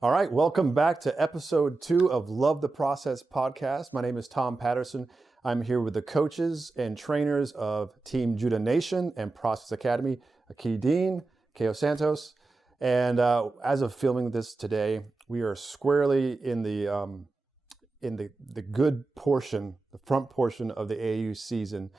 All right, welcome back to episode 2 of Love the Process podcast. My name is Tom Patterson. I'm here with the coaches and trainers of Team Judah Nation and Process Academy, Aki Dean, Keo Santos. And as of filming this today, we are squarely in the good portion, the front portion of the AAU season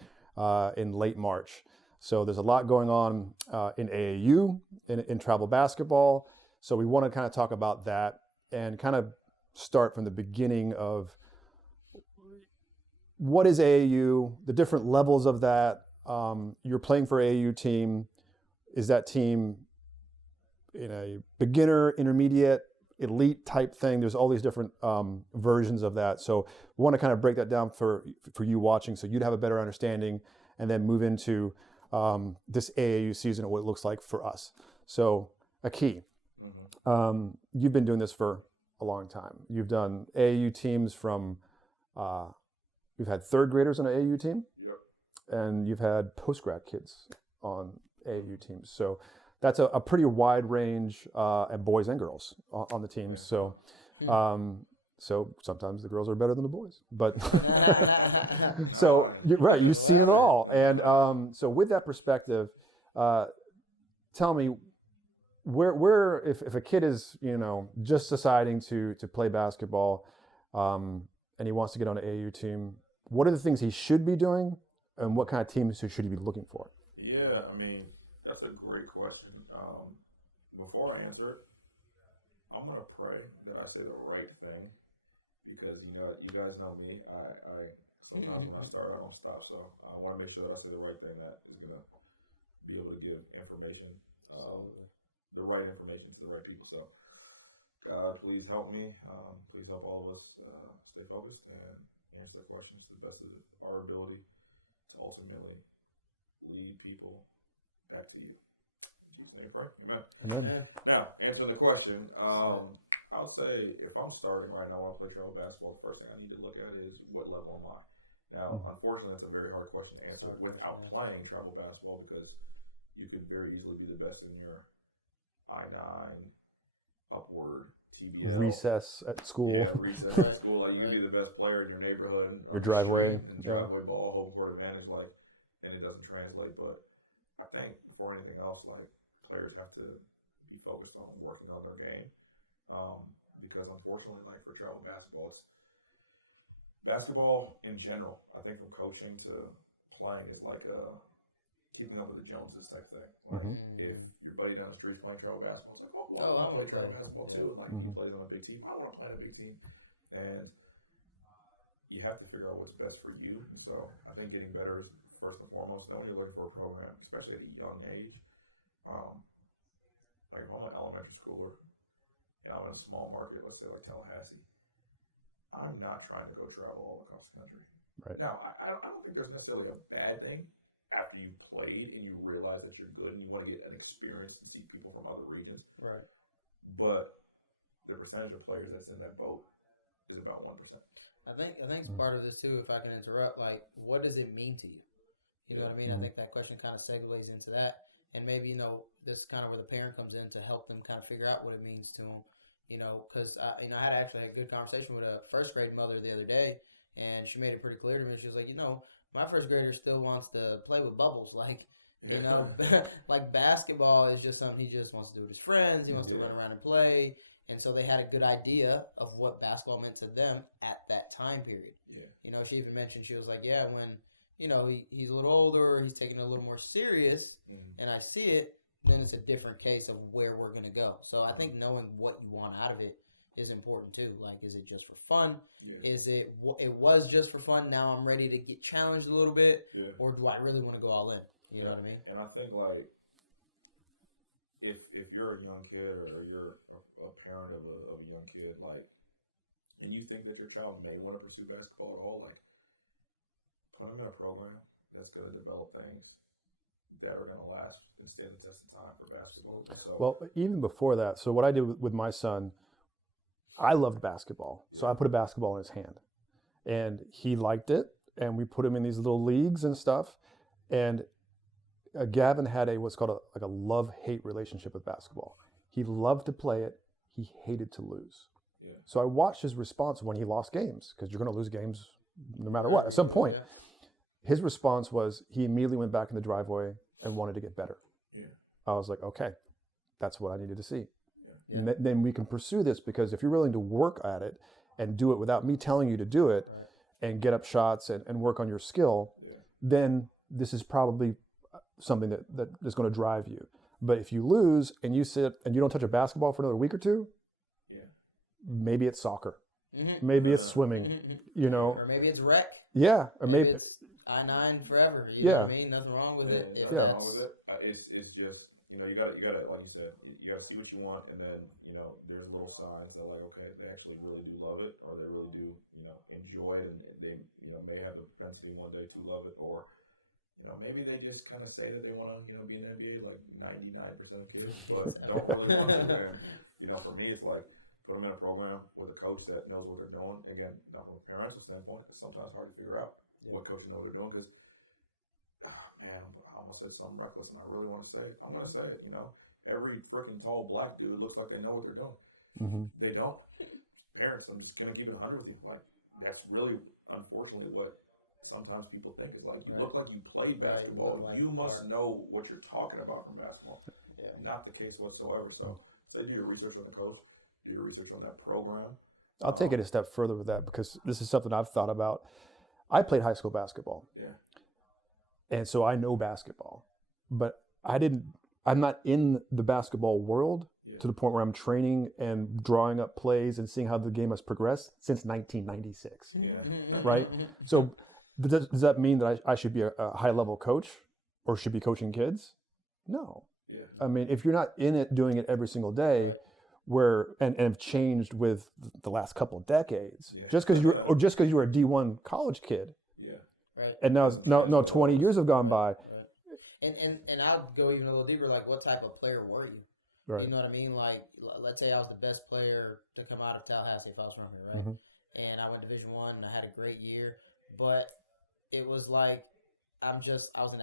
in late March. So there's a lot going on in AAU, in travel basketball. So we want to kind of talk about that and kind of start from the beginning of what is AAU, the different levels of that. You're playing for AAU team. Is that team in a beginner, intermediate, elite type thing? There's all these different versions of that. So we want to kind of break that down for you watching so you'd have a better understanding and then move into this AAU season and what it looks like for us. So Aki. You've been doing this for a long time. You've done AAU teams from, you've had third graders on an AAU team. Yep. And you've had post-grad kids on AAU teams. So that's a pretty wide range, and boys and girls on the teams. So, so sometimes the girls are better than the boys, but so right, you've seen it all. And so with that perspective, tell me, where if a kid is just deciding to play basketball and he wants to get on an AAU team, what are the things he should be doing and what kind of teams should he be looking for? Yeah, I mean, that's a great question. Before I answer it, I'm going to pray that I say the right thing because you guys know me. I sometimes when I start I don't stop, so I want to make sure that I say the right thing that is going to be able to give information, the right information to the right people. So God, please help me. Please help all of us stay focused and answer the question to the best of our ability to ultimately lead people back to you. In Jesus' name, pray. Amen. Amen. Now, answering the question, I would say if I'm starting right now, I want to play travel basketball, the first thing I need to look at is what level am I? Now, unfortunately, that's a very hard question to answer without playing travel basketball because you could very easily be the best in your I-9, upward, TBL. Recess at school. Yeah, recess at school. Like, you can be the best player in your neighborhood. Your driveway. Driveway ball, home court advantage, and it doesn't translate. But I think before anything else, players have to be focused on working on their game. Because unfortunately, for travel basketball, it's basketball in general. I think from coaching to playing is like keeping up with the Joneses type thing. If your buddy down the street's playing travel basketball, it's like, I want to play travel basketball too. And he plays on a big team. I want to play on a big team. And you have to figure out what's best for you. And so I think getting better is first and foremost. Then when you're looking for a program, especially at a young age, if I'm an elementary schooler and I'm in a small market, let's say like Tallahassee, I'm not trying to go travel all across the country. Right. Now, I don't think there's necessarily a bad thing after you played and you realize that you're good and you want to get an experience and see people from other regions. Right. But the percentage of players that's in that boat is about 1%. I think it's part of this too, if I can interrupt, what does it mean to you? You know what I mean? I think that question kind of segues into that. And maybe, this is kind of where the parent comes in to help them kind of figure out what it means to them. Because, I had actually a good conversation with a first grade mother the other day, and she made it pretty clear to me. She was like, my first grader still wants to play with bubbles. Like basketball is just something he just wants to do with his friends. He wants to run around and play. And so they had a good idea of what basketball meant to them at that time period. Yeah. She even mentioned, she was like, when, he's a little older, he's taking it a little more serious, and I see it, then it's a different case of where we're going to go. So I think knowing what you want out of it is important too. Is it just for fun? Yeah. Is it was just for fun, now I'm ready to get challenged a little bit? Yeah. Or do I really want to go all in? You know what I mean? And I think, if you're a young kid or you're a parent of a young kid, and you think that your child may want to pursue basketball at all, put them in a program that's going to develop things that are going to last and stand the test of time for basketball. So, well, even before that, so what I did with my son, I loved basketball. So I put a basketball in his hand and he liked it. And we put him in these little leagues and stuff. And Gavin had what's called a love-hate relationship with basketball. He loved to play it. he hated to lose. Yeah. So I watched his response when he lost games, because you're going to lose games no matter what. At some point, his response was he immediately went back in the driveway and wanted to get better. Yeah. I was like, okay, that's what I needed to see. Yeah. And then we can pursue this, because if you're willing to work at it and do it without me telling you to do it, and get up shots and work on your skill, then this is probably something that is going to drive you. But if you lose and you sit and you don't touch a basketball for another week or two, maybe it's soccer, maybe it's swimming, you know, or maybe it's rec. Yeah, or maybe it's I-9 forever. You know what I mean? Nothing wrong with it. Nothing wrong with it. It's just, you know, you gotta like you said, you gotta see what you want, and then, you know, there's little signs that, like, okay, they actually really do love it, or they really do, you know, enjoy it, and they, you know, may have the propensity one day to love it, or, you know, maybe they just kind of say that they want to, you know, be in the NBA, like 99% of kids, but don't really want to. And, you know, for me, it's like, put them in a program with a coach that knows what they're doing. Again, not from a parental standpoint, it's sometimes hard to figure out what coaches know what they're doing, because, man, I almost said something reckless, and I really want to say it. I'm going to say it, you know. Every freaking tall black dude looks like they know what they're doing. Mm-hmm. They don't. Parents, I'm just going to keep it 100 with you. Like, that's really, unfortunately, what sometimes people think is like, you look like you played basketball. You must know what you're talking about from basketball. Not the case whatsoever. So do your research on the coach. Do your research on that program. I'll take it a step further with that, because this is something I've thought about. I played high school basketball. Yeah. And so I know basketball, but I'm not in the basketball world to the point where I'm training and drawing up plays and seeing how the game has progressed since 1996. Yeah. Right? So does that mean that I should be a high level coach, or should be coaching kids? No. Yeah. I mean, if you're not in it, doing it every single day, and have changed with the last couple of decades, just because you were a D1 college kid, right, and now 20 years have gone by. And I'll go even a little deeper. Like, what type of player were you? Right. You know what I mean? Like, let's say I was the best player to come out of Tallahassee if I was from here, right? Mm-hmm. And I went Division I, and I had a great year, but it was like I was an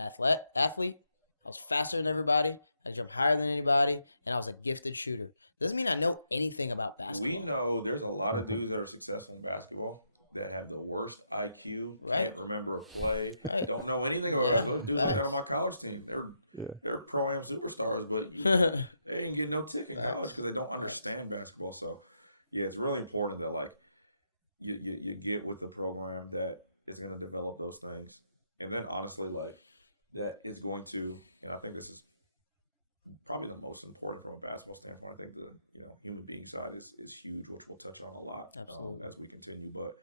athlete. I was faster than everybody. I jumped higher than anybody, and I was a gifted shooter. Doesn't mean I know anything about basketball. We know there's a lot of dudes that are successful in basketball that have the worst IQ, can't remember a play, don't know anything about it. Look, dudes like that on my college team. They're pro-am superstars, but they didn't get no tick in college because they don't understand basketball. So, yeah, it's really important that, like, you get with the program that is going to develop those things. And then, honestly, like, that is going to, and I think this is probably the most important from a basketball standpoint. I think the human being side is huge, which we'll touch on a lot as we continue. But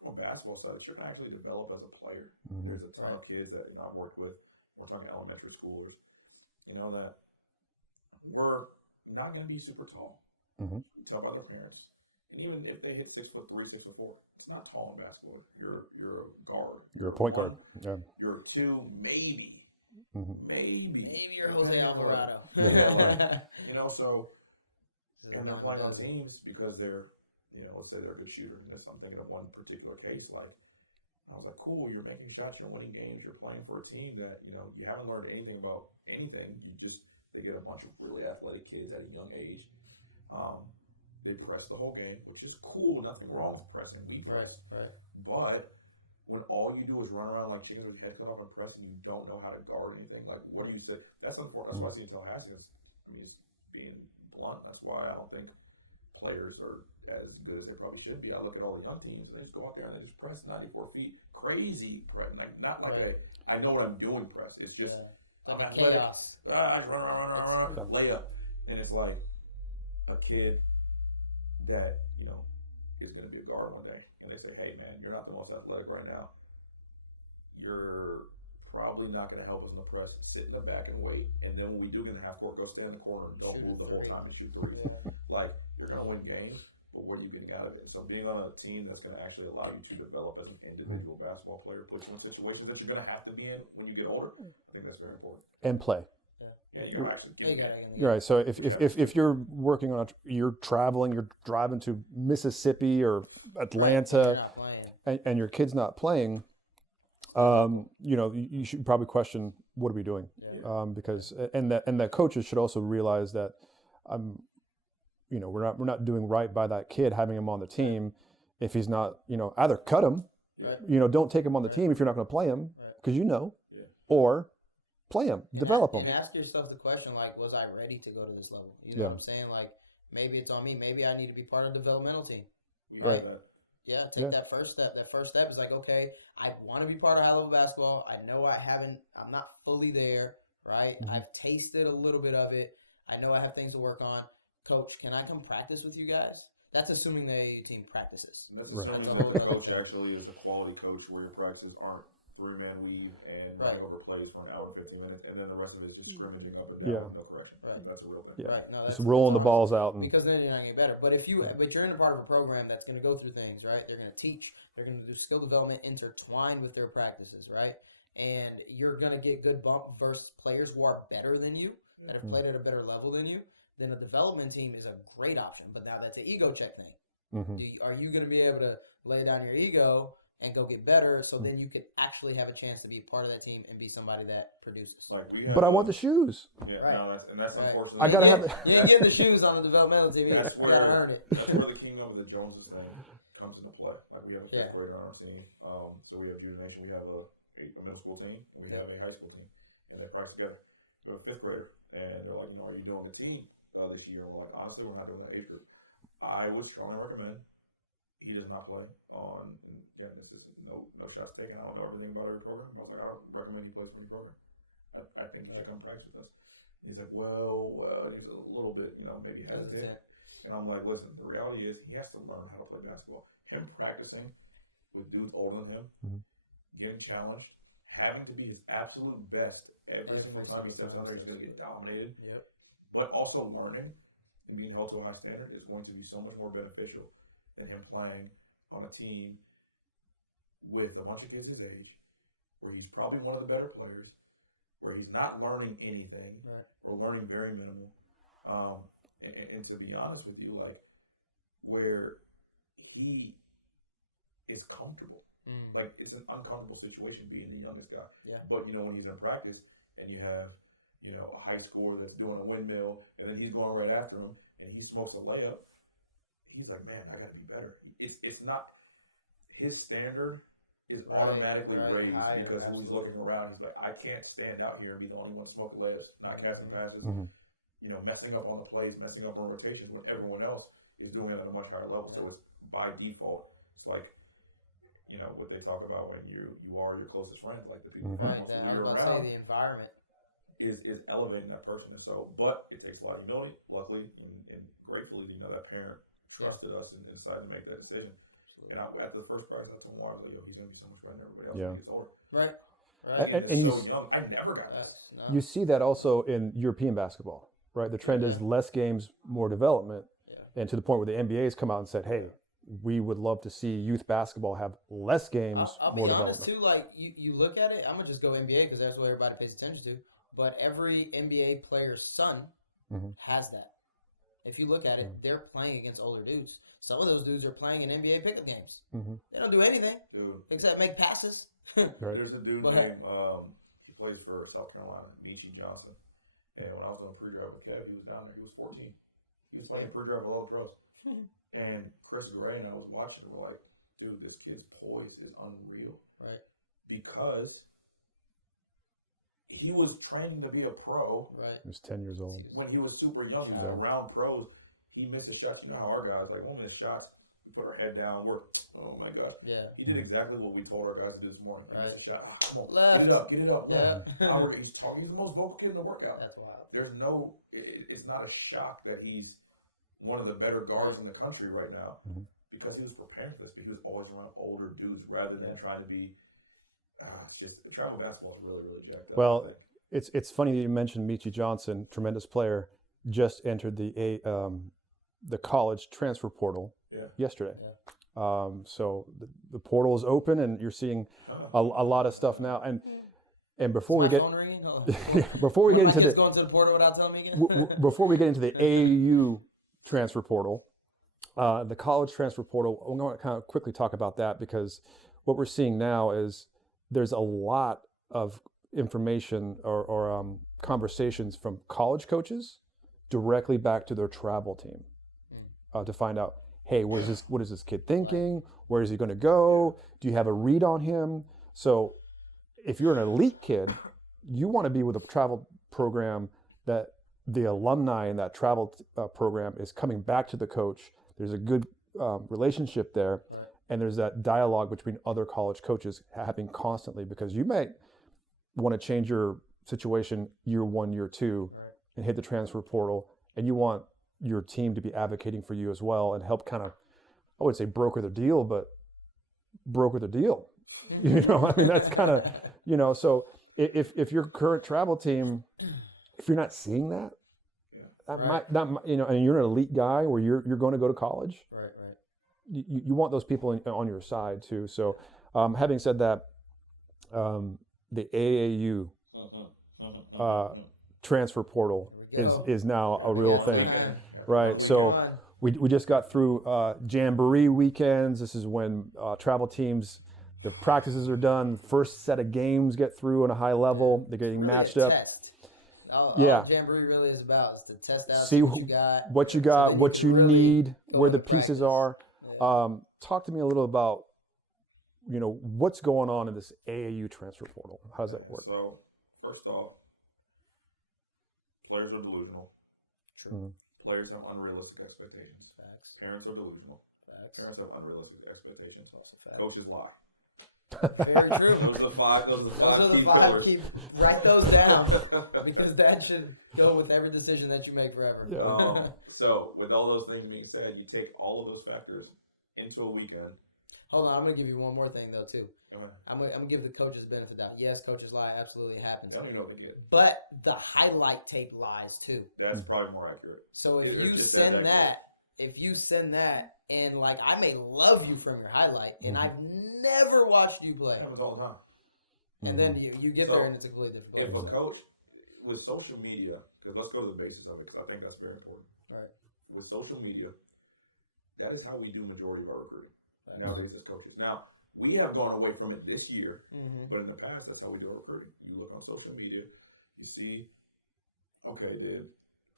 from a basketball side, you're going to actually develop as a player. Mm-hmm. There's a ton of kids that I've worked with. We're talking elementary schoolers, that we're not going to be super tall. Mm-hmm. You tell by their parents. And even if they hit 6'3", 6'4", it's not tall in basketball. You're a guard. You're a point guard. Yeah. You're a 2, maybe. Mm-hmm. Maybe you're Jose Alvarado. So, and they're playing on teams because they're, let's say they're a good shooter. And I'm thinking of one particular case. Like, I was like, cool, you're making shots, you're winning games, you're playing for a team that, you haven't learned anything about anything. They get a bunch of really athletic kids at a young age. They press the whole game, which is cool. Nothing wrong with pressing. We press. Right. But when all you do is run around like chickens with your head cut off and press, and you don't know how to guard anything, like, what do you say? That's unfortunate. That's why I see in Tallahassee, it's being blunt. That's why I don't think players are as good as they probably should be. I look at all the young teams, and they just go out there and they just press 94 feet, crazy press, like not like I know what I'm doing press. It's just like a chaos. I just run, layup, and it's like a kid that is going to be a guard one day, and they say, hey man, you're not the most athletic right now, you're probably not going to help us in the press, sit in the back and wait, and then when we do get in the half court, go stand in the corner and don't move the whole time and shoot threes. Like, you're going to win games, but what are you getting out of it? So being on a team that's going to actually allow you to develop as an individual basketball player, put you in situations that you're going to have to be in when you get older, I think that's very important. And play. Yeah, you're actually You're right. So if you're working on you're traveling, you're driving to Mississippi or Atlanta, and your kid's not playing, you should probably question, what are we doing? Because and that coaches should also realize that we're not doing right by that kid having him on the team if he's not, either cut him, don't take him on the team if you're not going to play him because or play him, develop him. And ask yourself the question, like, was I ready to go to this level? You know what I'm saying? Like, maybe it's on me. Maybe I need to be part of the developmental team. Right. Yeah, take that first step. That first step is like, okay, I want to be part of high level basketball. I know I'm not fully there, right? Mm-hmm. I've tasted a little bit of it. I know I have things to work on. Coach, can I come practice with you guys? That's assuming the AAU team practices. That's assuming that the coach actually is a quality coach where your practices aren't 3-man weave and running over plays for an hour and 15 minutes, and then the rest of it is just scrimmaging up and down with no correction. Right. That's a real thing. Yeah. Right. No, just rolling the balls out. Because then you're not getting better. But but you're in a part of a program that's going to go through things, right? They're going to teach. They're going to do skill development intertwined with their practices, right? And you're going to get good bump versus players who are better than you, that have played at a better level than you. Then a development team is a great option. But now that's an ego check thing. Mm-hmm. Are you going to be able to lay down your ego and go get better so then you could actually have a chance to be part of that team and be somebody that produces? But I want the shoes. Yeah, that's unfortunate. I got to have You ain't getting the shoes on the developmental team. That's you got to earn it. That's where the kingdom of the Joneses thing comes into play. Like, we have a 5th grader on our team. So we have Judah Nation. We have a middle school team, and we have a high school team. And they practice together. We have a 5th grader. And they're like, are you doing a team this year? And we're like, honestly, we're not doing an age group. I would strongly recommend. He does not play on, and again, this is no shots taken. I don't know everything about every program. I was like, I don't recommend he plays for any program. I think he should come practice with us. And he's like, well, he's a little bit, maybe hesitant. And I'm like, listen, the reality is he has to learn how to play basketball. Him practicing with dudes older than him, getting challenged, having to be his absolute best every single time he steps out there, he's going to get dominated. Yep. But also learning and being held to a high standard is going to be so much more beneficial than him playing on a team with a bunch of kids his age, where he's probably one of the better players, where he's not learning anything or learning very minimal. And to be honest with you, like, where he is comfortable. Like, it's an uncomfortable situation being the youngest guy. Yeah. But, when he's in practice and you have, a high schooler that's doing a windmill and then he's going right after him and he smokes a layup, he's like, man, I got to be better. It's not his standard is automatically raised because who he's looking around. He's like, I can't stand out here and be the only one to smoke layups, not casting passes, messing up on the plays, messing up on rotations when everyone else is doing it at a much higher level. So it's by default. It's like, what they talk about when you are your closest friends, like the people you're around. The environment is elevating that person. And so, but it takes a lot of humility, luckily and gratefully, that parent trusted us and decided to make that decision. Absolutely. And at the first practice, I told him, he's going to be so much better than everybody else when he gets older. Right. And he's so young. I never got that. No. You see that also in European basketball, right? The trend is less games, more development. Yeah. And to the point where the NBA's come out and said, hey, we would love to see youth basketball have less games, more development. I'll be honest, too, like, you look at it, I'm going to just go NBA because that's what everybody pays attention to, but every NBA player's son has that. If you look at it, they're playing against older dudes. Some of those dudes are playing in NBA pickup games. They don't do anything except make passes. There's a dude named, he plays for South Carolina, Michi Johnson. And when I was on pre-draft with Kev, he was down there. He was 14. He was playing pre-draft with all the pros. And Chris Gray and I was watching and we're like, dude, this kid's poise is unreal. Right. Because he was training to be a pro. Right. He was 10 years old. When he was super young, he was around pros. He missed a shot. You know how our guys, like, when we miss shots, we put our head down. We're, oh my gosh. Yeah. He did exactly what we told our guys to do this morning. He missed a shot. Come on. Left. Get it up. Yeah. He's talking. He's the most vocal kid in the workout. That's wild. There's it's not a shock that he's one of the better guards in the country right now because he was preparing for this, but he was always around older dudes rather than trying to be. It's just travel basketball is really, really jacked up. Well, it's funny that you mentioned Michi Johnson, tremendous player, just entered the college transfer portal yesterday. Yeah. So the portal is open, and you're seeing a lot of stuff now. And before we get before we get into the going to the portal without telling me again. Before we get into the AAU transfer portal, the college transfer portal, I'm going to kind of quickly talk about that because what we're seeing now is there's a lot of information or conversations from college coaches directly back to their travel team. to find out, hey, what is this kid thinking? Where is he going to go? Do you have a read on him? So if you're an elite kid, you want to be with a travel program that the alumni in that travel program is coming back to the coach. There's a good relationship there. Right. And there's that dialogue between other college coaches happening constantly, because you may want to change your situation year 1, year 2, Right. and hit the transfer portal, and you want your team to be advocating for you as well and help kind of, I would say broker the deal, but broker the deal. You know, I mean, that's kind of, you know, so if your current travel team, if you're not seeing that, you know, and you're an elite guy where you're going to go to college, Right. you want those people on your side too. So having said that, the AAU transfer portal is now a real thing, right? So we just got through Jamboree weekends. This is when travel teams, the practices are done, first set of games get through on a high level, they're getting Really matched a up. test. All Yeah. Jamboree really is about is to test out See what you got, what you so got, then what can you really need, go where into the pieces practice. are. Yeah. Talk to me a little about, you know, what's going on in this AAU transfer portal. How does that work? So, first off, players are delusional. True. Players have unrealistic expectations. Facts. Parents are delusional. Facts. Parents have unrealistic expectations. Also facts. Coaches lie. Very true. Those are the five. Those Those are the key five. pillars. Write those down because that should go with every decision that you make forever. Yeah. So, with all those things being said, you take all of those factors into a weekend. Hold on, I'm gonna give you one more thing though too. Okay. I'm gonna give the coaches benefit of the doubt. Yes, coaches lie, absolutely it happens. They don't even know what they get. But the highlight tape lies too. That's probably more accurate. So if If you that's send accurate. that, and like I may love you from your highlight, and Mhm. I've never watched you play, It happens all the time. and then you get So, there and it's a completely different If player. a coach, with social media, because let's go to the basis of it, because I think that's very important. Right. With social media, that is how we do majority of our recruiting Facts. nowadays as coaches. Now, we have gone away from it this year, Mm-hmm. but in the past, that's how we do our recruiting. You look on social media, you see, okay, did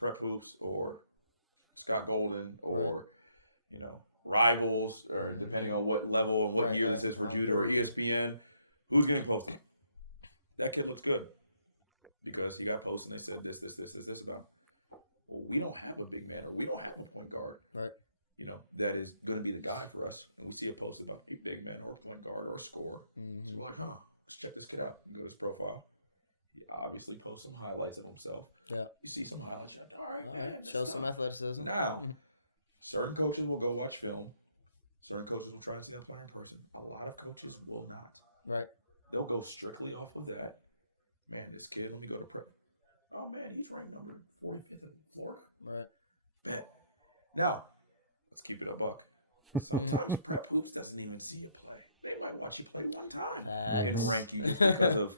Prep Hoops or Scott Golden or, you know, Rivals, or depending on what level and what Right, year right. this is for Judah or ESPN, who's getting posted? That kid looks good because he got posted and they said this about him. Well, we don't have a big man, or we don't have a point guard, Right. you know, that is going to be the guy for us. And we see a post about a big man or a point guard or a scorer. Mm-hmm. So we're like, let's check this kid out. You go to his profile. He obviously posts some highlights of himself. Yeah. You see some highlights. You're like, all right, man. Show some athleticism. Now, certain coaches will go watch film. Certain coaches will try and see them play in person. A lot of coaches will not. Right. They'll go strictly off of that. Man, this kid, when you go to prep, oh man, he's ranked number 45th in Florida. Right. Man. Now, let's keep it a buck. Sometimes Prep Hoops doesn't even see you play. They might watch you play one time and rank you just because of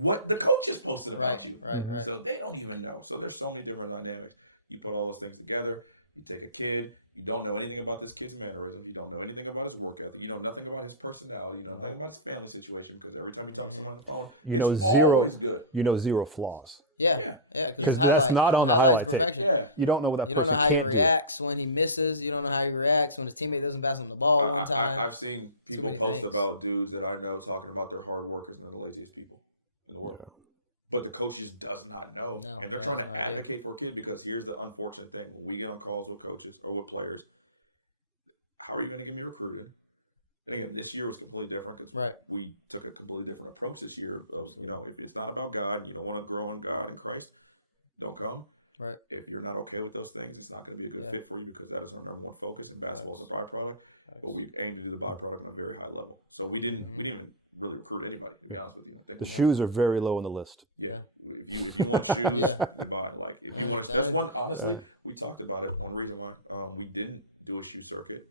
what the coaches posted about you. Right. Right. So they don't even know. So there's so many different dynamics. You put all those things together. You take a kid. You don't know anything about this kid's mannerisms. You don't know anything about his work ethic. You know nothing about his personality. You know nothing about his family situation, because every time you talk to someone on the phone, You know it's zero. always good. You know zero flaws. Yeah. Because that's not on the highlight tape. perfection. Yeah. You don't know what that You don't person know how can't he do. reacts when he misses. You don't know how he reacts when his teammate doesn't pass him the ball one time. I've seen Too people many post things. about dudes that I know talking about their hard workers and they're the laziest people in the world. But the coach just does not know. No, And they're trying to right. advocate for a kid, because here's the unfortunate thing. When we get on calls with coaches or with players, how are you going to give me recruiting? And again, this year was completely different because Right. we took a completely different approach this year. Of, you know, if it's not about God, you don't want to grow in God and Christ, don't come. Right. If you're not okay with those things, it's not going to be a good Yeah. fit for you, because that is our number one focus in basketball as a byproduct. But we aim to do the byproduct on a very high level. So we didn't even really recruit anybody, to be honest with you. The shoes are very low on the list. Yeah. If you want shoes, Yeah. goodbye. Like, if you want to, that's one, honestly, we talked about it. One reason why we didn't do a shoe circuit.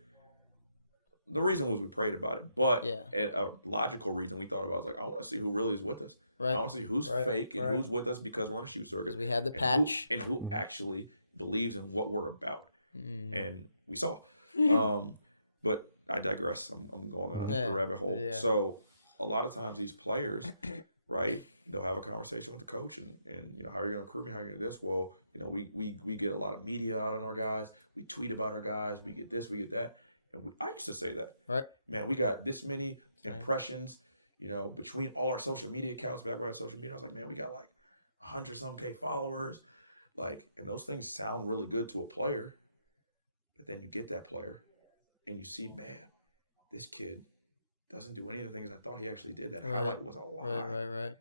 The reason was we prayed about it, but a logical reason we thought about was like, I want to see who really is with us. Right. I want to see who's Right. fake and Right. who's with us because we're on a shoe circuit. Because we had the and patch. who actually believes in what we're about. And we saw. But I digress. I'm going down a rabbit hole. Yeah. So a lot of times these players, right, they'll have a conversation with the coach and how are you going to recruit me? How are you going to do this? Well, we get a lot of media out on our guys. We tweet about our guys. We get this, we get that. And I used to say that. Right. Man, we got this many impressions, between all our social media accounts, back when I had social media. I was like, man, we got like 100-some K followers. Like, and those things sound really good to a player. But then you get that player and you see, man, this kid doesn't do any of the things I thought he actually did. That highlight was a lie. Right.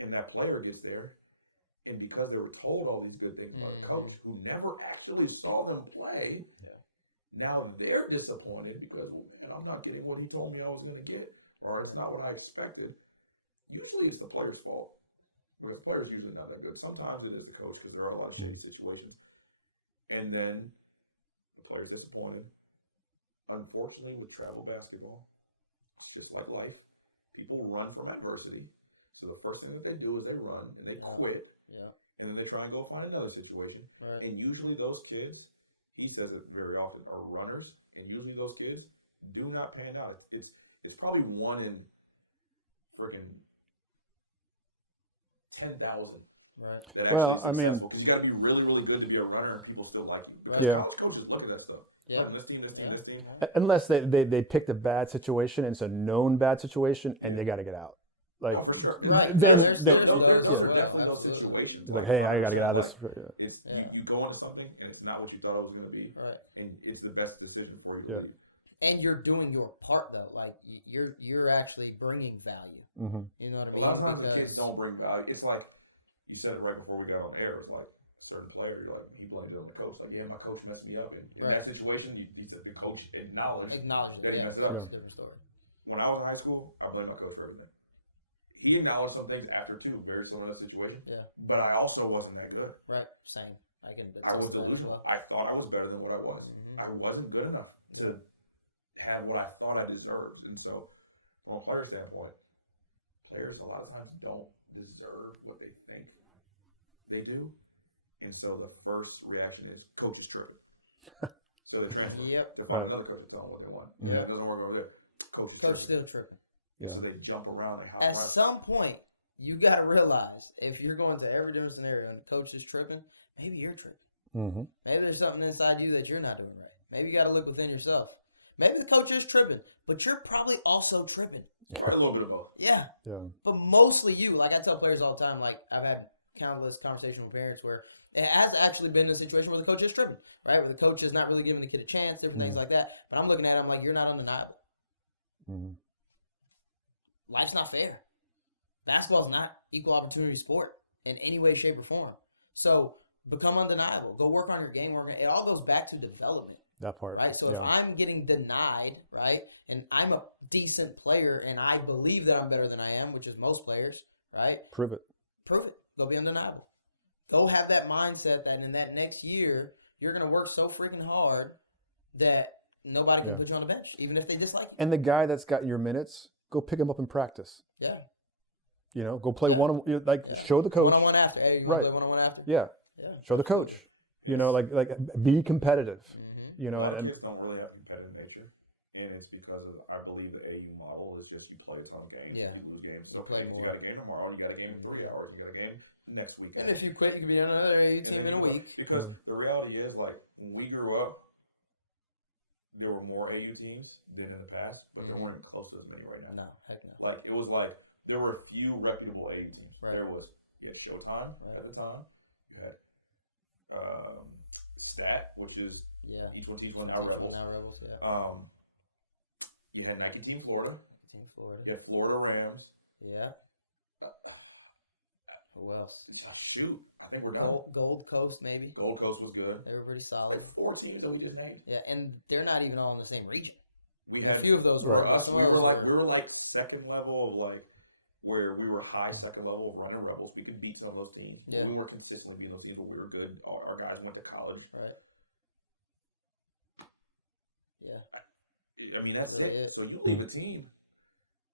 And that player gets there, and because they were told all these good things by the coach, who never actually saw them play, now they're disappointed because, man, I'm not getting what he told me I was going to get, or it's not what I expected. Usually it's the player's fault, because the player's usually not that good. Sometimes it is the coach, because there are a lot of shady situations. And then the player's disappointed. Unfortunately, with travel basketball, it's just like life. People run from adversity. So the first thing that they do is they run and they quit. Yeah. And then they try and go find another situation. Right. And usually those kids, he says it very often, are runners. And usually those kids do not pan out. It's probably 1 in freaking 10,000. Right. Well, I mean, because you got to be really, really good to be a runner, and people still like you. Because college coaches look at that stuff. Yeah. This team. Unless they picked a bad situation and it's a known bad situation, and they got to get out. Like, for sure. Right. Then Those are definitely those situations. It's like, hey, I got to get out of this. It's you go into something and it's not what you thought it was going to be, right? And it's the best decision for you to leave. And you're doing your part though, like you're actually bringing value. Mm-hmm. You know what I mean? A lot of times the kids don't bring value. It's like you said it right before we got on air. It's like a certain player, you're like, he blamed it on the coach. Like, yeah, my coach messed me up, and in that situation, he said the coach acknowledged that he messed it up. That's a different story. When I was in high school, I blamed my coach for everything. He acknowledged some things after too, very similar to that situation. Yeah. But I also wasn't that good. Right. Same. I was delusional. I thought I was better than what I was. Mm-hmm. I wasn't good enough to have what I thought I deserved. And so, from a player standpoint, players a lot of times don't deserve what they think they do. And so the first reaction is, coach is tripping. So they transfer to find another coach to tell them what they want. Yeah, it doesn't work over there. Coach is still tripping. Yeah. So they jump around and hop At around. some point, you got to realize if you're going to every different scenario and the coach is tripping, maybe you're tripping. Mm-hmm. Maybe there's something inside you that you're not doing right. Maybe you got to look within yourself. Maybe the coach is tripping, but you're probably also tripping. Probably a little bit of both. Yeah. But mostly you. Like I tell players all the time, like I've had countless conversations with parents where it has actually been a situation where the coach is tripping, right? Where the coach is not really giving the kid a chance, different things like that. But I'm looking at him like, you're not undeniable. Mm-hmm. Life's not fair. Basketball's not equal opportunity sport in any way, shape, or form. So become undeniable. Go work on your game. It all goes back to development. That part. Right? So if I'm getting denied, right, and I'm a decent player and I believe that I'm better than I am, which is most players, right? Prove it. Prove it. Go be undeniable. Go have that mindset that in that next year, you're going to work so freaking hard that nobody can put you on the bench, even if they dislike you. And the guy that's got your minutes, go pick him up in practice. Yeah. Go play show the coach. One-on-one after. Hey, you right. Play one-on-one after? Yeah. Show the coach. Be competitive. A lot of kids don't really have a competitive nature, and it's because of, I believe, the AU model is just you play a ton of games, you lose games. So okay, you got a game tomorrow, you got a game in 3 hours, you got a game next week. And if you quit, you can be on another AU team in a week. Because the reality is, like, when we grew up, there were more AU teams than in the past, but there weren't even close to as many right now. No, heck no. Like, it was like, there were a few reputable AU teams. Right. You had Showtime at the time. You had Stat, which is each one now Rebels. You had Nike Team Florida. You had Florida Rams. Yeah. Who else? Shoot, I think we're done. Gold Coast, maybe. Gold Coast was good. They were pretty solid. Like 4 teams that we just named. Yeah, and they're not even all in the same region. We had a few of those were us. We were like second level of like where we were high second level of running Rebels. We could beat some of those teams. Yeah. We weren't consistently beating those teams, but we were good. Our guys went to college. Right. Yeah. I mean, that's it. So you leave a team,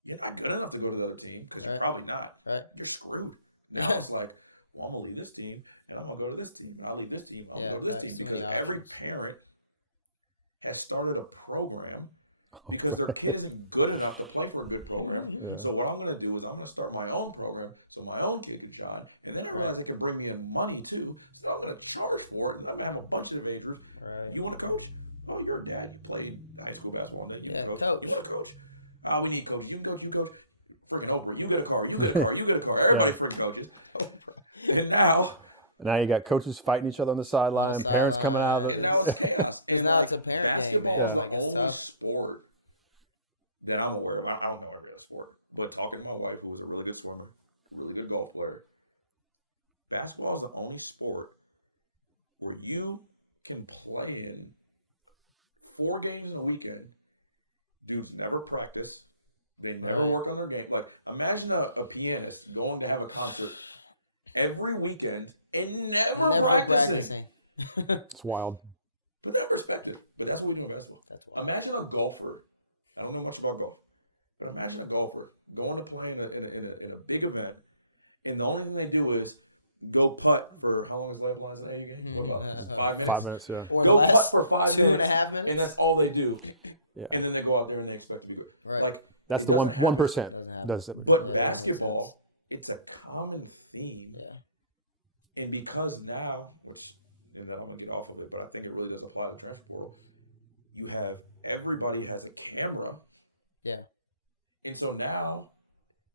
you're not good enough to go to the other team because you're probably not. Right. You're screwed. Now it's like, well, I'm going to leave this team and I'm going to go to this team. I'll leave this team. I'm going to go to this team because every parent has started a program because their kid isn't good enough to play for a good program. Yeah. So what I'm going to do is I'm going to start my own program so my own kid can shine. And then I realize it can bring me in money too. So I'm going to charge for it. And I'm going to have a bunch of age groups. Right. You want to coach? Oh, your dad played high school basketball. And then you can coach. Coach. You want to coach? Oh, we need coaches. You can coach. You coach. Freaking Oprah. You get a car. You get a car. You get a car. Everybody freaking coaches. And now you got coaches fighting each other on the sideline, parents coming out of and the. now it's chaos. Because now it's a parent Basketball game. is Man. the only sport that I'm aware of. I don't know every other sport, but talking to my wife, who was a really good swimmer, really good golf player, basketball is the only sport where you can play in 4 games in a weekend. Dudes never practice. They never work on their game. Like, imagine a pianist going to have a concert every weekend and never practicing. It's wild. Put that in perspective. But that's what we do in basketball. That's wild. Imagine a golfer. I don't know much about golf, but imagine a golfer going to play in a big event, and the only thing they do is go putt for how long is left lines in a game? What about 5 minutes? 5 minutes, yeah. Or Go less, putt for 5 minutes, 2.5 minutes, and that's all they do. Yeah. And then they go out there and they expect to be good. right. Like That's it the doesn't 1%. happen. Does it? But Yeah. basketball, it's a common theme. Yeah. And because now, and then I'm going to get off of it, but I think it really does apply to the transfer portal, you have everybody has a camera. Yeah. And so now,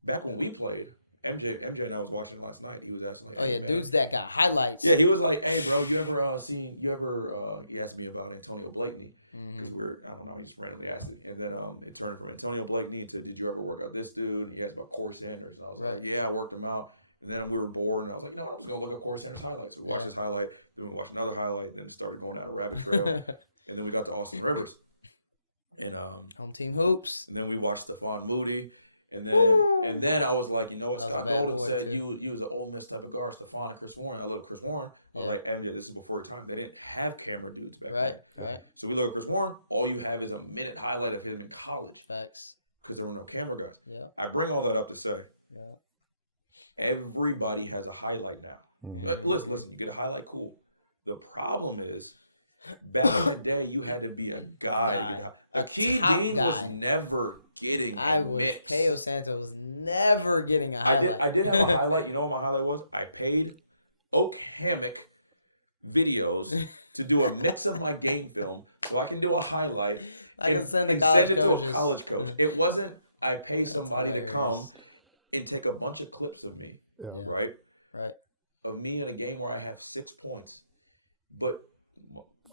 back when we played, MJ and I was watching last night. He was asking like, Oh yeah, hey, dudes that got highlights. Yeah, he was like, hey bro, he asked me about Antonio Blakeney. Because I don't know, he just randomly asked it. And then it turned from Antonio Blakeney to, did you ever work out this dude? And he asked about Corey Sanders. And I was like, yeah, I worked him out. And then we were bored, and I was like, I was going to look up Corey Sanders' highlights. So we watched his highlight, then we watched another highlight, then started going down a rabbit trail. And then we got to Austin Rivers. And Home team hoops. and then we watched Stephon Moody. And then I was like, you know what, Scott Golden said you was an Ole Miss type of guard, Stephon and Chris Warren. I look at Chris Warren. I was like, MJ, this is before the time. They didn't have camera dudes back then. Right. So we look at Chris Warren. All you have is a minute highlight of him in college Facts. because there were no camera guys. Yeah. I bring all that up to say Yeah. everybody has a highlight now. Listen, you get a highlight, cool. The problem is, back in the day, you had to be a guy. Key Dean was never getting a mix. Caio Santo was never getting a highlight. I did have a highlight. You know what my highlight was? I paid Oak Hammock Videos to do a mix of my game film so I can do a highlight and send it to a college coach. It wasn't I pay somebody to come and take a bunch of clips of me, right? Of me in a game where I have 6 points. But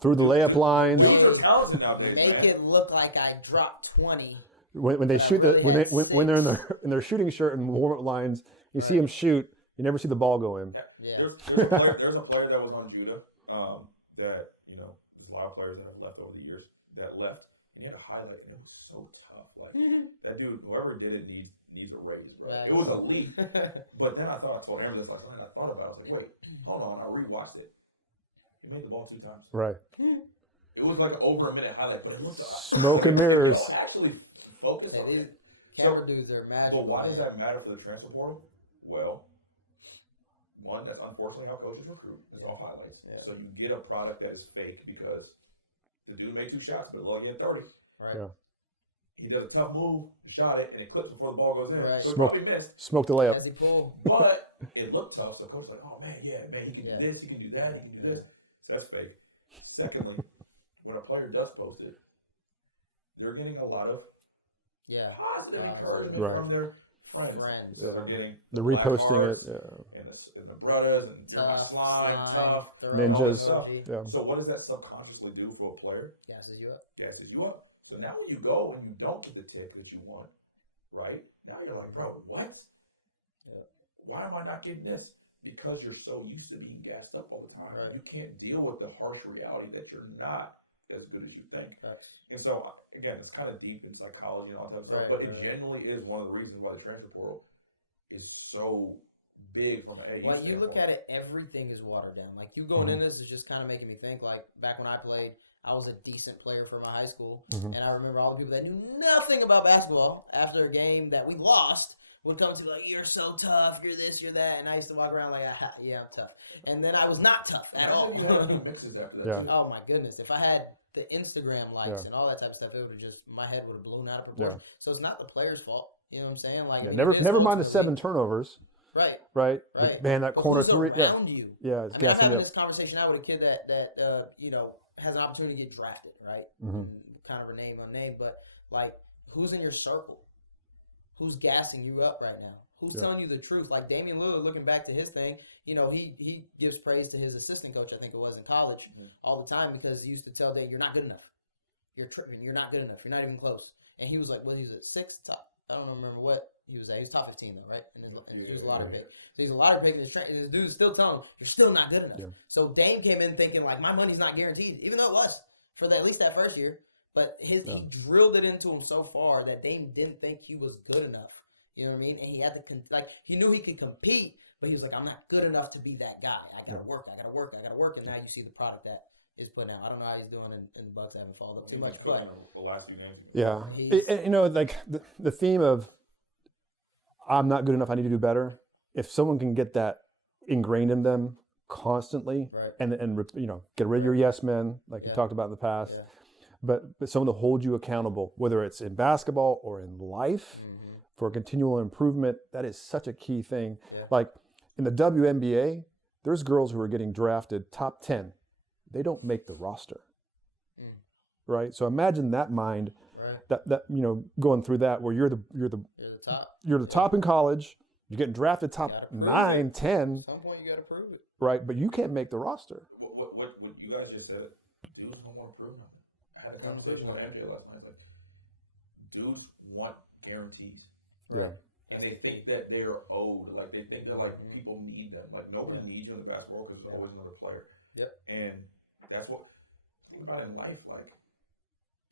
through the layup lines. Dudes are talented nowadays, Make man. it look like I dropped 20. When they shoot when they're in their shooting shirt and warm up lines, you see them shoot. You never see the ball go in. Yeah. There's a player that was on Judah that there's a lot of players that have left over the years that left, and he had a highlight, and it was so tough. Like that dude, whoever did it needs a raise, bro. Right. It was elite. But then I told Aaron this last night. I thought about it. I was like, wait, hold on. I rewatched it. He made the ball 2 times. Right. It was like over a minute highlight, but it looked smoke and mirrors. Actually focus on it. Camera dudes are magical. But why does that matter for the transfer portal? Well, one, that's unfortunately how coaches recruit. It's all highlights. Yeah. So you get a product that is fake because the dude made 2 shots, but it'll only get 30. Right. Yeah. He does a tough move, shot it, and it clips before the ball goes in. Right. So he Smoke. probably missed. Smoked the layup. As he pulled. But it looked tough, so coach's like, oh man, he can do this, he can do that, he can do this. So that's fake. Secondly, when a player does post it, they're getting a lot of positive encouragement from their friends. So they're getting reposting it, and the brothers, and you're my slime, tough, ninjas. Stuff. Yeah. So what does that subconsciously do for a player? Gasses you up. Gasses you up. So now when you go and you don't get the tick that you want, right? Now you're like, bro, what? Yeah. Why am I not getting this? Because you're so used to being gassed up all the time. Right. You can't deal with the harsh reality that you're not as good as you think. Facts. And so, again, it's kind of deep in psychology and all that type of stuff, but it genuinely is one of the reasons why the transfer portal is so big from an AU When you look standpoint. at it, everything is watered down. Like, you going in this is just kind of making me think, like, back when I played, I was a decent player for my high school, and I remember all the people that knew nothing about basketball after a game that we lost would come to me like, you're so tough, you're this, you're that, and I used to walk around like, yeah, I'm tough. And then I was not tough at all. Imagine if you had a few mixes after that. Yeah. too. Oh my goodness! If I had the Instagram likes Yeah. and all that type of stuff, it would have just, my head would have blown out of proportion. So it's not the player's fault. You know what I'm saying? Like, never mind the 7 turnovers. Right. Right. Right. But, man, that but corner who's three. Around you. Yeah. It's I'm gassing having up. this conversation now with a kid that has an opportunity to get drafted. Right. Mm-hmm. Kind of rename unnamed, but like, who's in your circle? Who's gassing you up right now? Who's telling you the truth? Like Damian Lillard, looking back to his thing, he gives praise to his assistant coach, I think it was in college, all the time, because he used to tell Dame, you're not good enough. You're tripping. You're not good enough. You're not even close. And he was like, well, he was at 6 top. I don't remember what he was at. He was top 15 though, right? And his dude's a lottery pick. So he's a lottery pick, and this dude's still telling him, you're still not good enough. Yeah. So Dame came in thinking like, my money's not guaranteed, even though it was for at least that first year. But he drilled it into him so far that Dame didn't think he was good enough. You know what I mean? And he had to he knew he could compete, but he was like, I'm not good enough to be that guy. I gotta work. And now you see the product that is putting out. I don't know how he's doing in Bucks. I haven't followed up too much, but the last few games. Yeah, like the theme of I'm not good enough. I need to do better. If someone can get that ingrained in them constantly, and get rid of your yes men, like you talked about in the past. Yeah. But someone to hold you accountable, whether it's in basketball or in life, for continual improvement, that is such a key thing. Yeah. Like in the WNBA, there's girls who are getting drafted top 10. They don't make the roster, right? So imagine that mind, that going through that, where you're the top in college, you're getting drafted top 9, 10. At some point, you got to prove it, right? But you can't make the roster. What you guys just said? Dudes don't want to prove nothing. I had a conversation with MJ last night. Like, dudes want guarantees. Yeah. And they think that they are owed. Like, they think that, like, people need them. Like, nobody needs you in the basketball because there's always another player. Yep. And that's what, think about in life. Like,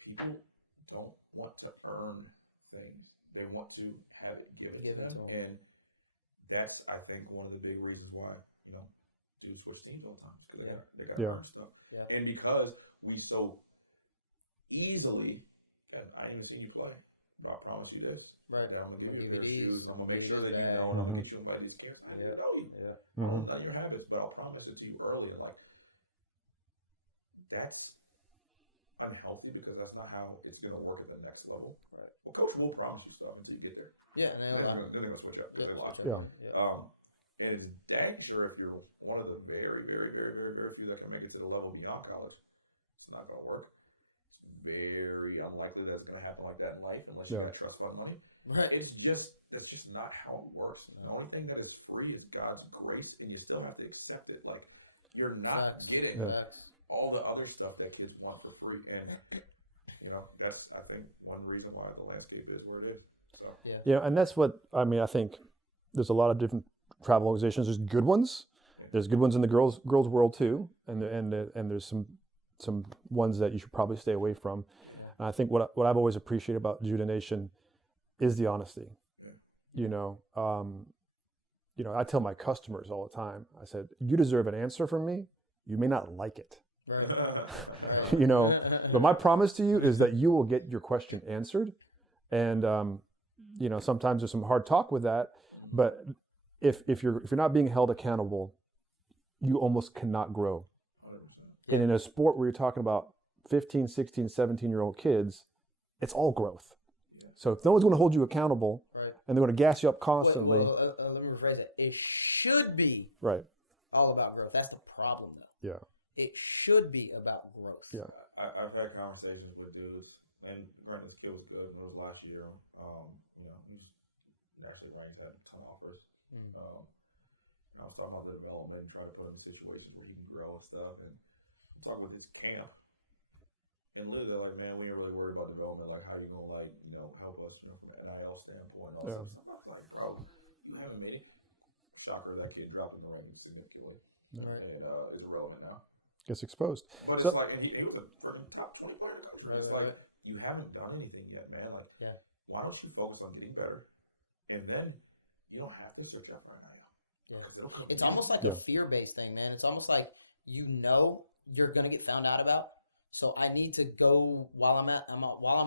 people don't want to earn things. They want to have it given to them. And that's, I think, one of the big reasons why, dudes switch teams all the time. Because they got to earn stuff. Yeah. And because we so easily, and I ain't even seen you play, but I promise you this. Right. That I'm going to give you a pair of shoes. I'm going to make sure that you know, and I'm going to get you invited to these camps. I didn't know you. Yeah. I don't know your habits, but I'll promise it to you early. And, like, that's unhealthy because that's not how it's going to work at the next level. Right. Well, coach will promise you stuff until you get there. Yeah. And then they're going to switch up because they lost. Yeah. And it's dang sure if you're one of the very, very, very, very, very few that can make it to the level beyond college, it's not going to work. Very unlikely that it's going to happen like that in life unless you got trust fund money. Right. That's just not how it works. The only thing that is free is God's grace, and you still have to accept it. Like, you're not getting all the other stuff that kids want for free. And, that's, I think, one reason why the landscape is where it is. So. Yeah, and that's what, I think there's a lot of different travel organizations. There's good ones. There's good ones in the girls world too. And there's some ones that you should probably stay away from. And I think what I've always appreciated about Judah Nation is the honesty. I tell my customers all the time, I said, you deserve an answer from me. You may not like it. Right. But my promise to you is that you will get your question answered. And, sometimes there's some hard talk with that, but if you're not being held accountable, you almost cannot grow. And in a sport where you're talking about 15, 16, 17-year-old kids, it's all growth. Yeah. So if no one's going to hold you accountable and they're going to gas you up constantly. Let me rephrase it. It should be all about growth. That's the problem, though. Yeah. It should be about growth. Yeah. I've had conversations with dudes, and granted, this kid was good when it was last year. Actually, Ryan's had a ton of offers. I was talking about the development and trying to put him in situations where he can grow and stuff. And talk with his camp, and literally they're like, man, we ain't really worried about development. Like, how you gonna help us, from an NIL standpoint. And all stuff. I was like, bro, you haven't made it. Shocker, that kid dropped in the rankings significantly, and is irrelevant now. Gets exposed. But it's like, and he was a freaking top 20 player in the country. It's like, you haven't done anything yet, man. Like, why don't you focus on getting better, and then you don't have to search out for NIL. Yeah. It's almost like a fear-based thing, man. It's almost like you're gonna get found out about. So I need to go while I'm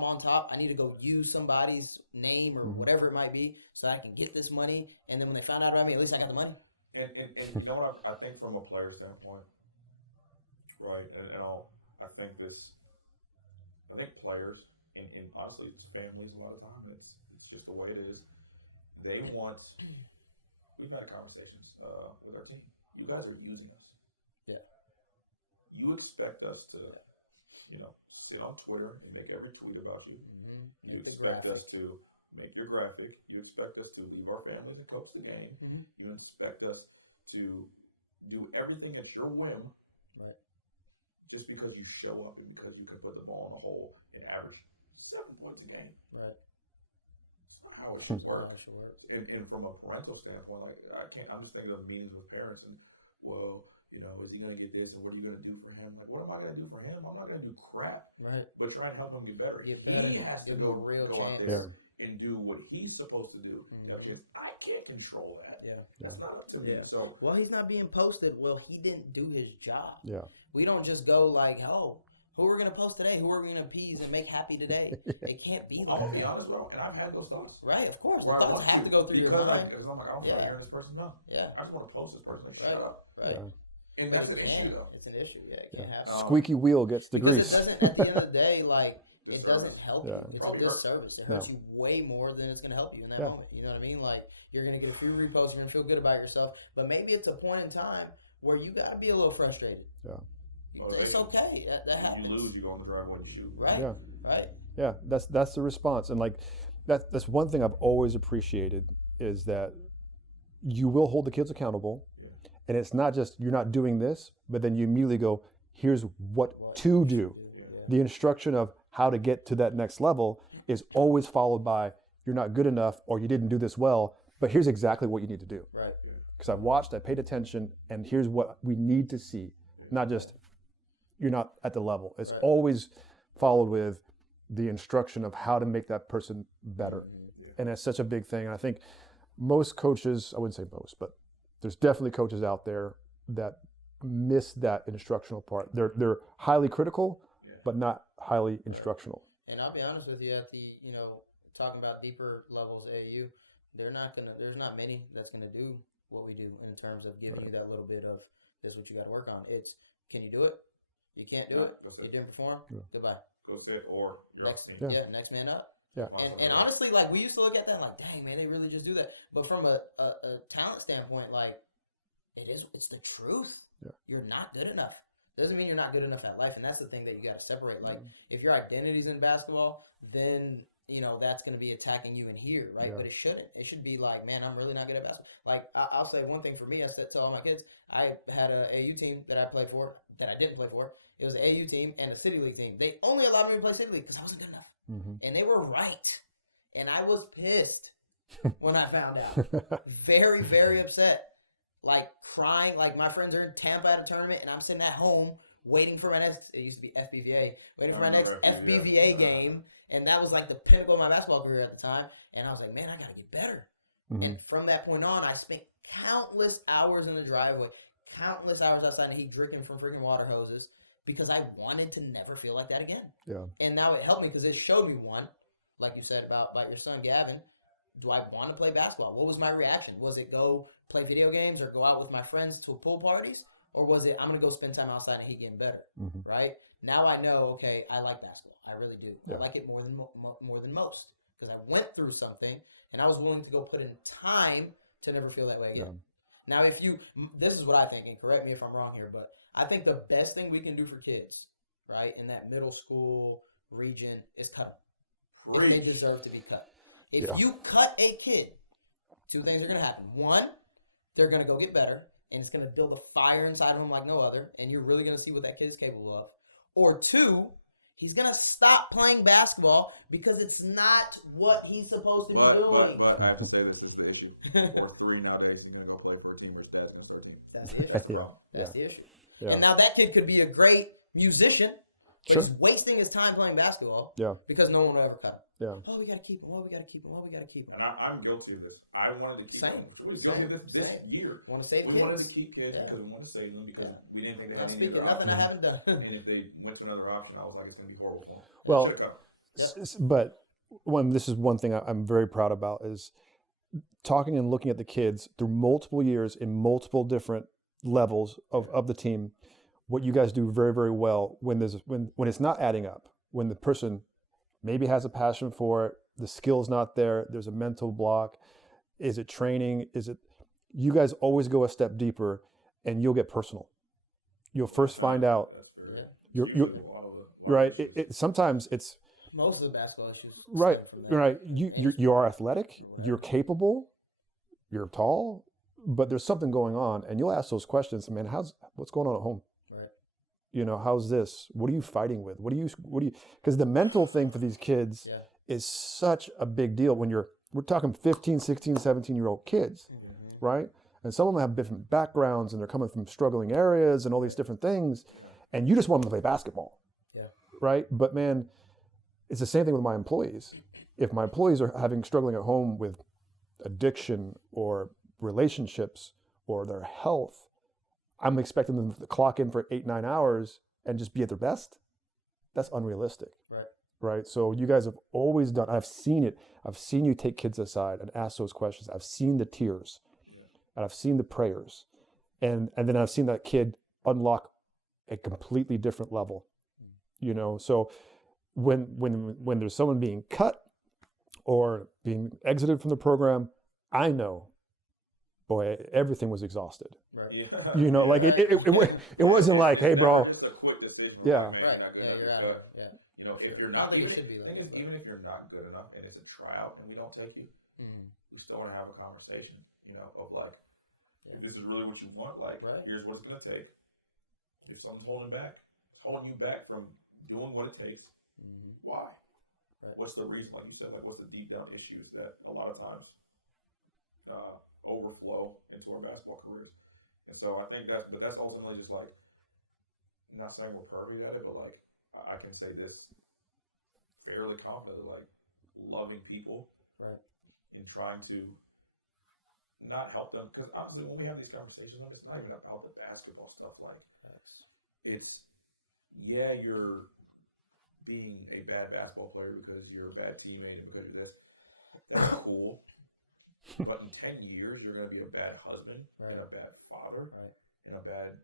on top. I need to go use somebody's name or whatever it might be, so I can get this money. And then when they found out about me, at least I got the money. And you know what I think from a player standpoint, right? And I think this I think players and honestly it's families a lot of time. It's just the way it is. They want. We've had conversations with our team. You guys are using us. Yeah. You expect us to, sit on Twitter and make every tweet about you. Mm-hmm. You expect us to make your graphic. You expect us to leave our families and coach the game. Mm-hmm. You expect us to do everything at your whim. Right. Just because you show up and because you can put the ball in the hole and average 7 points a game. Right. That's not how it should work. And from a parental standpoint, like I'm just thinking of meetings with parents and, well, is he going to get this and what are you going to do for him? Like, what am I going to do for him? I'm not going to do crap. Right. But try and help him get better. He has to go out chance. there and do what he's supposed to do. Mm-hmm. To have a chance. I can't control that. Yeah. That's not up to me. So, well, he's not being posted. Well, he didn't do his job. Yeah. We don't just go like, oh, who are we going to post today? Who are we going to appease and make happy today? It can't be like I'm going to be honest, bro, and I've had those thoughts. Right, of course. Where The thoughts have to go through your mind. Because I'm like, I don't feel like hearing this person mouth. Yeah. I just want to post this person and right. shut up. Right. Yeah. And but that's an issue, though. It's an issue, yeah. It can't happen. Squeaky wheel gets the grease. It doesn't, at the end of the day, like, it doesn't help you. It's Probably a disservice. It hurts you way more than it's going to help you in that moment. You know what I mean? Like, you're going to get a few reposts, you're going to feel good about yourself, but maybe it's a point in time where you got to be a little frustrated. Yeah. It's okay. That happens. You lose, you go on the driveway to shoot. Right. Yeah. Right. Yeah. That's the response. And like that's one thing I've always appreciated is that you will hold the kids accountable. Yeah. And it's not just you're not doing this, but then you immediately go, here's what to do. Yeah. The instruction of how to get to that next level is always followed by you're not good enough or you didn't do this well, but here's exactly what you need to do. Right. Because I've watched, I paid attention, and here's what we need to see. Not just you're not at the level. It's always followed with the instruction of how to make that person better. Mm-hmm. And it's such a big thing. And I think most coaches, I wouldn't say most, but there's definitely coaches out there that miss that instructional part. They're highly critical, but not highly instructional. And I'll be honest with you, at the, talking about deeper levels AAU, there's not many that's going to do what we do in terms of giving you that little bit of this is what you got to work on. It's, can you do it? You can't do it. You didn't perform. Goodbye. Go sit or you're next. Next man up. Yeah. And honestly, like we used to look at that like, dang man, they really just do that. But from a talent standpoint, like it's the truth. Yeah. You're not good enough. Doesn't mean you're not good enough at life, and that's the thing that you got to separate. Like if your identity's in basketball, then that's going to be attacking you in here, right? Yeah. But it shouldn't. It should be like, man, I'm really not good at basketball. Like I'll say one thing for me. I said to all my kids, I had an AU team that I played for that I didn't play for. It was an AU team and a City League team. They only allowed me to play City League because I wasn't good enough. Mm-hmm. And they were right. And I was pissed when I found out. Very, very upset. Like crying. Like my friends are in Tampa at a tournament and I'm sitting at home waiting for my next, it used to be FBVA, waiting for my next FBVA game. And that was like the pinnacle of my basketball career at the time. And I was like, man, I got to get better. Mm-hmm. And from that point on, I spent countless hours in the driveway, countless hours outside the heat drinking from freaking water hoses because I wanted to never feel like that again. Yeah. And now it helped me because it showed me one, like you said about your son Gavin, do I want to play basketball? What was my reaction? Was it go play video games or go out with my friends to pool parties? Or was it I'm going to go spend time outside and heat getting better, right? Now I know, okay, I like basketball. I really do. Yeah. I like it more than most because I went through something and I was willing to go put in time to never feel that way again. Yeah. Now, this is what I think, and correct me if I'm wrong here, but I think the best thing we can do for kids, right, in that middle school region is cut them. If they deserve to be cut. If you cut a kid, two things are going to happen. One, they're going to go get better, and it's going to build a fire inside of them like no other, and you're really going to see what that kid's capable of. Or two, he's going to stop playing basketball because it's not what he's supposed to be doing. But I can say this is the issue. Or three nowadays, he's going to go play for a team or his dad's going to start a team. That's the issue. That's the issue. Yeah. And now that kid could be a great musician, but he's wasting his time playing basketball because no one will ever cut him. Yeah. Oh, we got to keep him. Oh, we got to keep him. Oh, we got to keep him. And I'm guilty of this. I wanted to keep him. We were guilty of this year. Want to save kids? We wanted to keep kids because we wanted to save them because we didn't think they had any other option. Nothing I haven't done. And if they went to another option, I was like, it's going to be horrible for them. Well, but this is one thing I'm very proud about is talking and looking at the kids through multiple years in multiple different levels of the team. What you guys do very, very well when it's not adding up, when the person maybe has a passion for it, the skill's not there, there's a mental block. Is it training? You guys always go a step deeper and you'll get personal. You'll first find out. You're right. Sometimes it's most of the basketball issues. Right. Stem from that. Right. You are athletic. You're capable. You're tall, but there's something going on, and you'll ask those questions. Man, what's going on at home? Right. How's this? What are you fighting with? What do you? Because the mental thing for these kids is such a big deal when we're talking 15, 16, 17-year-old kids, right? And some of them have different backgrounds and they're coming from struggling areas and all these different things. And you just want them to play basketball, right? But man, it's the same thing with my employees. If my employees are struggling at home with addiction or relationships or their health, I'm expecting them to clock in for 8-9 hours and just be at their best. That's unrealistic. Right. So you guys have always done, I've seen it. I've seen you take kids aside and ask those questions. I've seen the tears and I've seen the prayers. And then I've seen that kid unlock a completely different level. So when there's someone being cut or being exited from the program, I know, boy, everything was exhausted. Right. Yeah. Like it wasn't like, hey, bro. It's a quick decision. Yeah. Right. You're out of it. Yeah. If you're not, even if you're not good enough and it's a tryout and we don't take you, we still want to have a conversation, of like, if this is really what you want, like, here's what it's going to take. If something's holding you back from doing what it takes, why? Right. What's the reason? Like you said, like, what's the deep down issues that a lot of times overflow into our basketball careers? And so I think that's ultimately just like, not saying we're perfect at it, but like, I can say this fairly confidently, like, loving people, and trying to not help them, because honestly, when we have these conversations, it's not even about the basketball stuff. Like, it's you're being a bad basketball player because you're a bad teammate and because you're this. That's cool. But in 10 years, you're going to be a bad husband and a bad father and a bad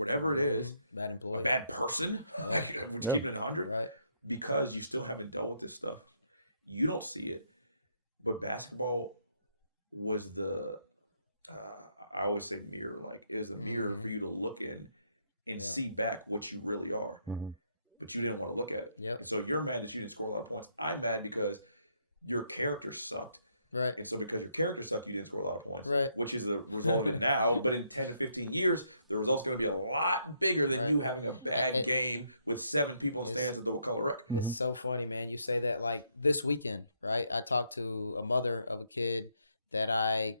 whatever it is, a bad person, we're keeping it 100, because you still haven't dealt with this stuff. You don't see it, but basketball was I always say mirror, like, is a mirror for you to look in and see back what you really are. But you didn't want to look at it. And so you're mad that you didn't score a lot of points. I'm mad because your character sucked. Right. And so because your character sucked, you didn't score a lot of points, which is the result of it now. But in 10 to 15 years, the result's going to be a lot bigger than you having a bad game with 7 people in the stands with double color record. It's so funny, man. You say that, like, this weekend, right? I talked to a mother of a kid that a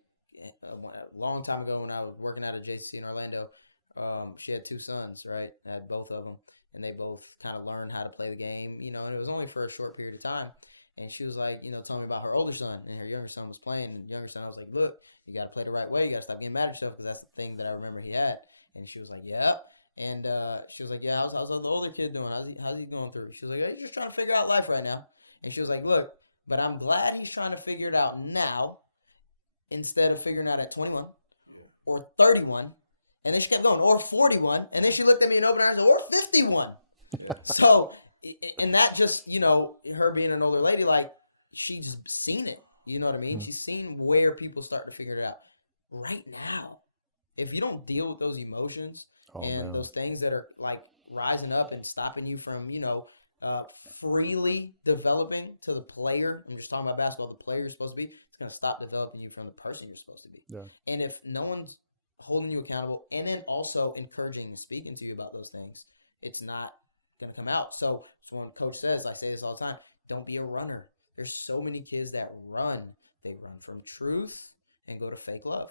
long time ago when I was working out at JCC in Orlando. She had 2 sons, right? I had both of them, and they both kind of learned how to play the game, and it was only for a short period of time. And she was like, telling me about her older son, and her younger son was playing. And the younger son, I was like, look, you got to play the right way. You got to stop getting mad at yourself, because that's the thing that I remember he had. And she was like, yeah. And she was like, yeah, how's the older kid doing? How's he going through? She was like, he's just trying to figure out life right now. And she was like, look, but I'm glad he's trying to figure it out now instead of figuring it out at 21 or 31. And then she kept going, or 41. And then she looked at me and opened her eyes, or 51. So, and that just, her being an older lady, like, she's seen it. You know what I mean? She's seen where people start to figure it out. Right now, if you don't deal with those emotions those things that are, like, rising up and stopping you from, freely developing to the player, I'm just talking about basketball, the player you're supposed to be, it's going to stop developing you from the person you're supposed to be. Yeah. And if no one's holding you accountable and then also encouraging and speaking to you about those things, it's not going to come out. So when Coach says, I say this all the time, don't be a runner. There's so many kids that run. They run from truth and go to fake love.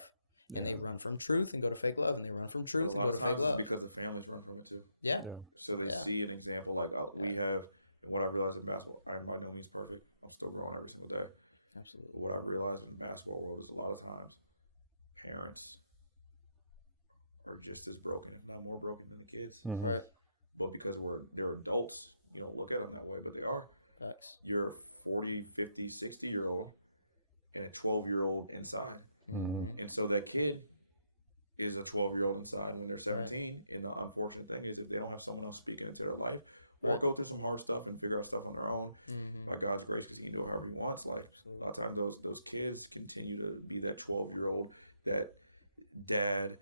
And they run from truth and go to fake love. And they run from truth and go to fake love. It's because the families run from it too. Yeah. So they see an example like we have, and what I realized in basketball, I am by no means perfect. I'm still growing every single day. Absolutely. But what I realized in the basketball world is a lot of times parents are just as broken, if not more broken than the kids. Right. But because they're adults, you don't look at them that way, but they are. Facts. You're a 40, 50, 60-year-old and a 12-year-old inside. And so that kid is a 12-year-old inside when they're 17. And the unfortunate thing is, if they don't have someone else speaking into their life, or go through some hard stuff and figure out stuff on their own. By God's grace, because he can do it however he wants. Like a lot of times, those kids continue to be that 12-year-old that dad,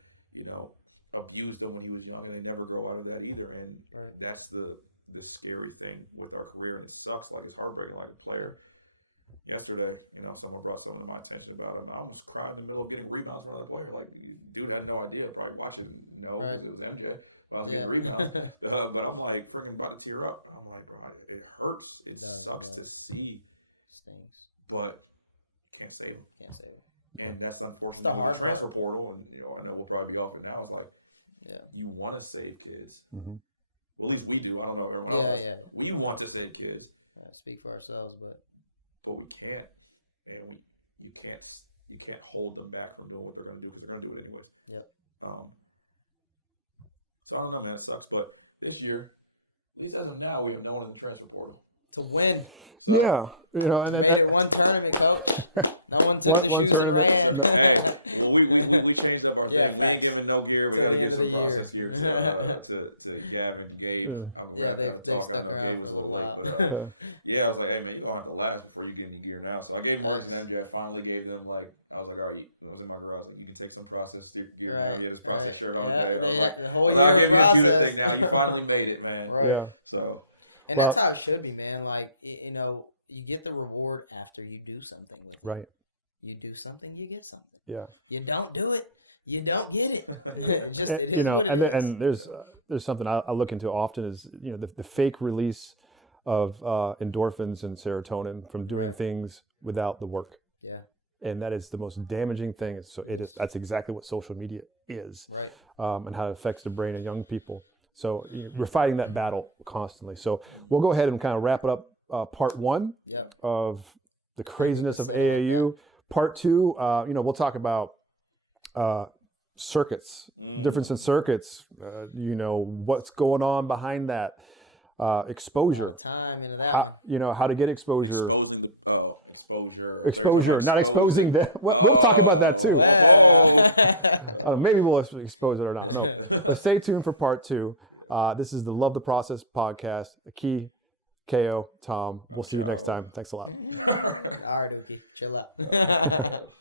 abused them when he was young, and they never grow out of that either. And that's the scary thing with our career, and it sucks. Like, it's heartbreaking. Like a player yesterday, someone brought something to my attention about him. I almost cried in the middle of getting rebounds for another player. Like, dude had no idea. Probably watching, because it was MJ. I was getting rebounds, but I'm like freaking about to tear up. I'm like, bro, it hurts. It sucks to see. Stinks. But can't save him. Can't save him. And that's unfortunate. The transfer portal, and I know we'll probably be off it now. It's like, you want to save kids. Mm-hmm. Well, at least we do. I don't know if everyone else. Yeah. We want to save kids. Speak for ourselves, but we can't, and you can't hold them back from doing what they're going to do, because they're going to do it anyways. Yep. So I don't know, man. It sucks, but this year, at least as of now, we have no one in the transfer portal to win. Yeah, and made it one tournament, coach. No one took one tournament. No. Hey, well, we changed up our thing. We ain't giving no gear. We got to get some process here to Gavin, Gabe. I'm glad to talk. I know Gabe was a little late, but I was like, hey man, you don't have to last before you get any gear now. So I gave Marcus and MJ. I finally gave them I was like, all right, I was in my garage. Like, you can take some process gear now. You had this process shirt on today. I was like, I'll give you a Judah thing now. You finally made it, man. Right. Yeah. So. And that's how it should be, man. Like, you get the reward after you do something with it. Right. You do something, you get something. Yeah. You don't do it, you don't get it. And there's something I look into often is, the fake release of endorphins and serotonin from doing things without the work. Yeah. And that is the most damaging thing. So that's exactly what social media is, and how it affects the brain of young people. So we're fighting that battle constantly. So we'll go ahead and kind of wrap it up. Part one of the craziness of AAU. Part two, we'll talk about circuits, difference in circuits. What's going on behind that, exposure. Time into that. How to get exposure. Exposure, not exposing them. We'll talk about that too. Maybe we'll expose it or not. No, but stay tuned for part two. This is the Love the Process podcast. Key, KO, Tom. We'll see you next time. Thanks a lot. All right, Dookie. Chill out.